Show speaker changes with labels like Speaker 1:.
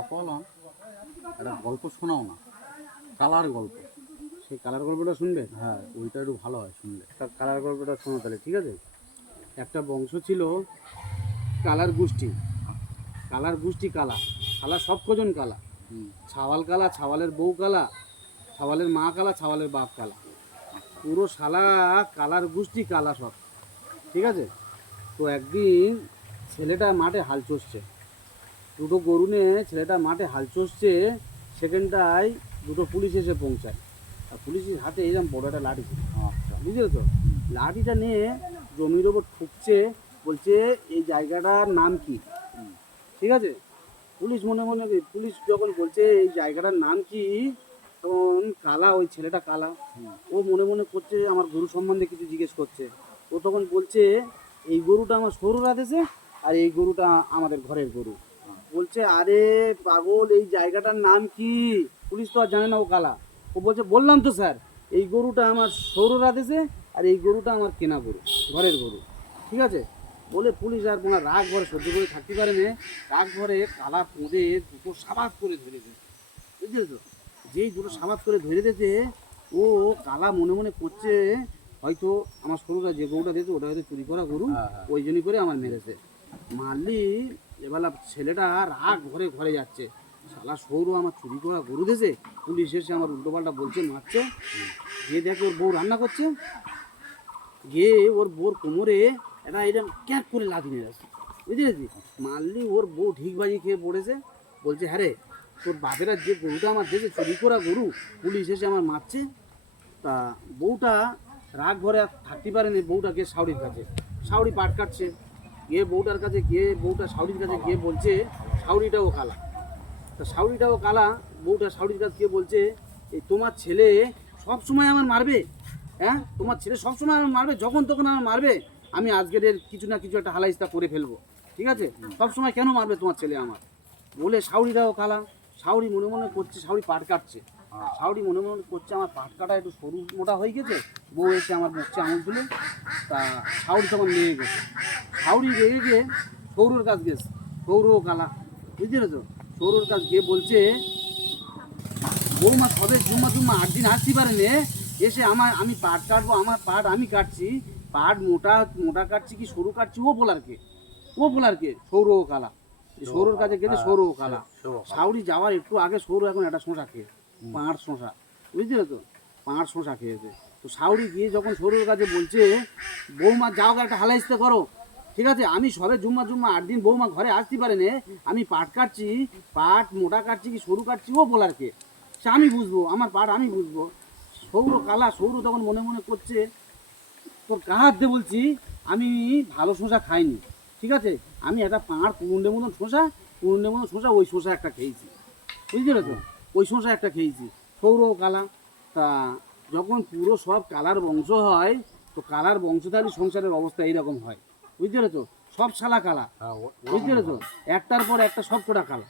Speaker 1: অপলন একটা গল্প শোনাও না। কালার গল্প।
Speaker 2: সেই কালার গল্পটা শুনবে?
Speaker 1: হ্যাঁ ওইটা একটু ভালো হয় শুনলে।
Speaker 2: তা কালার গল্পটা শোনো তাহলে ঠিক আছে? একটা বংশ ছিল কালার গোষ্ঠী। কালার গোষ্ঠী কালা। কালা সব কজন কালা? ছাওয়াল কালা ছাওয়ালের বউ কালা ছাওয়ালের মা কালা ছাওয়ালের বাপ কালা। পুরো শালা কালার গোষ্ঠী কালা সব। ঠিক আছে? তো একদিন ছেলেটা মাঠে হাল চষছে। দুটো গরু নিয়ে ছেলেটা মাঠে হাল চষছে সেখানটায় দুটো পুলিশ এসে পৌঁছায়। আর পুলিশের হাতে এরকম বড় একটা লাঠি।
Speaker 1: আচ্ছা।
Speaker 2: বুঝলে তো? লাঠিটা নিয়ে জমির ওপর ঠুকছে বলছে এই জায়গাটার নাম কি? ঠিক আছে? পুলিশ মনে মনে পুলিশ যখন বলছে এই জায়গাটার নাম কি? তখন কালা ওই ছেলেটা কালা।
Speaker 1: হুম।
Speaker 2: ও মনে মনে করছে আমার গরু সম্বন্ধে কিছু জিজ্ঞেস করছে। ও তখন বলছে এই গরুটা আমার সরুর আদেশে আর এই গরুটা আমাদের ঘরের গরু। বলছে আরে পাগল এই জায়গাটার নাম কি? পুলিশ তো আর জানে না ও কালা। ও বলছে বললাম তো স্যার এই গরুটা আমার সৌরর আদেশে আর এই গরুটা আমার কেনা গরু ঘরের গরু ঠিক আছে? বলে পুলিশ আর কোনো রাগ ঘরে সহ্য করে থাকতে পারে না। রাগ ঘরে কালা পুঁদে দুটো সাবাত করে ধরে দেয় বুঝলি তো? যেই দুটো সাবাত করে ধরে দিতে ও কালা মনে মনে করছে হয়তো আমার সরুরা যে গরুটা দিয়েছে ওটা হয়তো চুরি করা গরু
Speaker 1: হ্যাঁ, হ্যাঁ।
Speaker 2: ওই জন্যই করে আমার মেরেছে। মারলি এবেলা ছেলেটা রাগ ঘরে ঘরে যাচ্ছে। শালা সৌর আমার চুরি করা গরু দেশে পুলিশ এসে আমার উল্টোপাল্টা বলছে, মারছে। গিয়ে দেখে ওর বউ রান্না করছে। গিয়ে ওর বউর কোমরে এটা এরকম ক্যাক করে লাথি নিয়ে যাচ্ছে বুঝতে পেরেছি মারলি ওর বউ ঠিক বাজি খেয়ে পড়েছে। বলছে হ্যাঁ রে, তোর বাপেরা যে গরুটা আমার দেশে চুরি করা গরু, পুলিশ এসে আমার মারছে। তা বউটা রাগ ভরে আর থাকতে পারেনি। বউটা গিয়ে শাওরির কাছে। শাওরি পাট কাটছে গিয়ে বউটার কাছে গিয়ে, বউটা শাওরির কাছে গিয়ে বলছে, শাউরিটাও কালা। তা শাউরিটাও কালা, বউটা শাওরির কাছে গিয়ে বলছে, এই তোমার ছেলে সব সময় আমার মারবে হ্যাঁ? তোমার ছেলে সব সময় আমার মারবে, যখন তখন আমার মারবে, আমি আজকের কিছু না কিছু একটা হালাইস্তা করে ফেলব। ঠিক আছে? সব সময় কেন মারবে তোমার ছেলে আমার? বলে শাউরিটাও কালা শাওরি মনে মনে করছে শাওরি পাট কাটছে শাওরি মনে মনে করছে আমার পাট কাটা একটু সরু মোটা হয়ে গেছে বউ এসে আমার বসছে আঙুল তুলে তা শাওরি তখন নিয়ে গেছে। শাওরি রেগে গিয়ে সৌরর কাছ গেছে। সৌরও কালা বুঝতে তো সৌরর কাছ গিয়ে বলছে বৌমা সবে জুম্মা জুম্মা আট দিন আসতে পারেনি এসে আমার আমি পাট কাটবো আমার পাট আমি কাটছি পাট মোটা মোটা কাটছি কি সরু কাটছি ও বলার কে ও বলার কে সৌর কালা। সৌরর কাছে গেছে সৌর কালা। সাউরি যাওয়ার একটু আগে সৌর এখন একটা শোঁসা খেয়ে। পাঁড় শোঁসা, বুঝলে তো? পাঁড় শোঁসা খেয়েছে। তো সাউরি গিয়ে যখন সৌরর কাছে বলছে, বৌমা, যাও একটা হালাইস্তে করো। ঠিক আছে, আমি সবে জুম্মা জুম্মা আট দিন বৌমা ঘরে আসতে পারেনি আমি পাট কাটছি, পাট, মোটা কাটছি কি সরু কাটছি, ও বলার কে? সে আমি বুঝব, আমার পাট আমি বুঝব। সৌর, কালা সৌর তখন মনে মনে করছে, তোর কাহাত দে বলছি, আমি ভালো শসা খাইনি। ঠিক আছে, আমি একটা পাঁড় পুরুন্ডে মতন শসা পুরুন্ডে মতন শসা, ওই শসা একটা খেয়েছি। বুঝলি তো? ওই সংসার একটা খেয়েছি। সৌর কালা। তা যখন পুরো সব কালার বংশ হয় তো কালার বংশধারী সংসারের অবস্থা এইরকম হয়। বুঝতে পেরেছ? সব সালা কালা।
Speaker 1: হ্যাঁ
Speaker 2: বুঝতে পেরেছ? একটার পর একটা সব কটা কালা।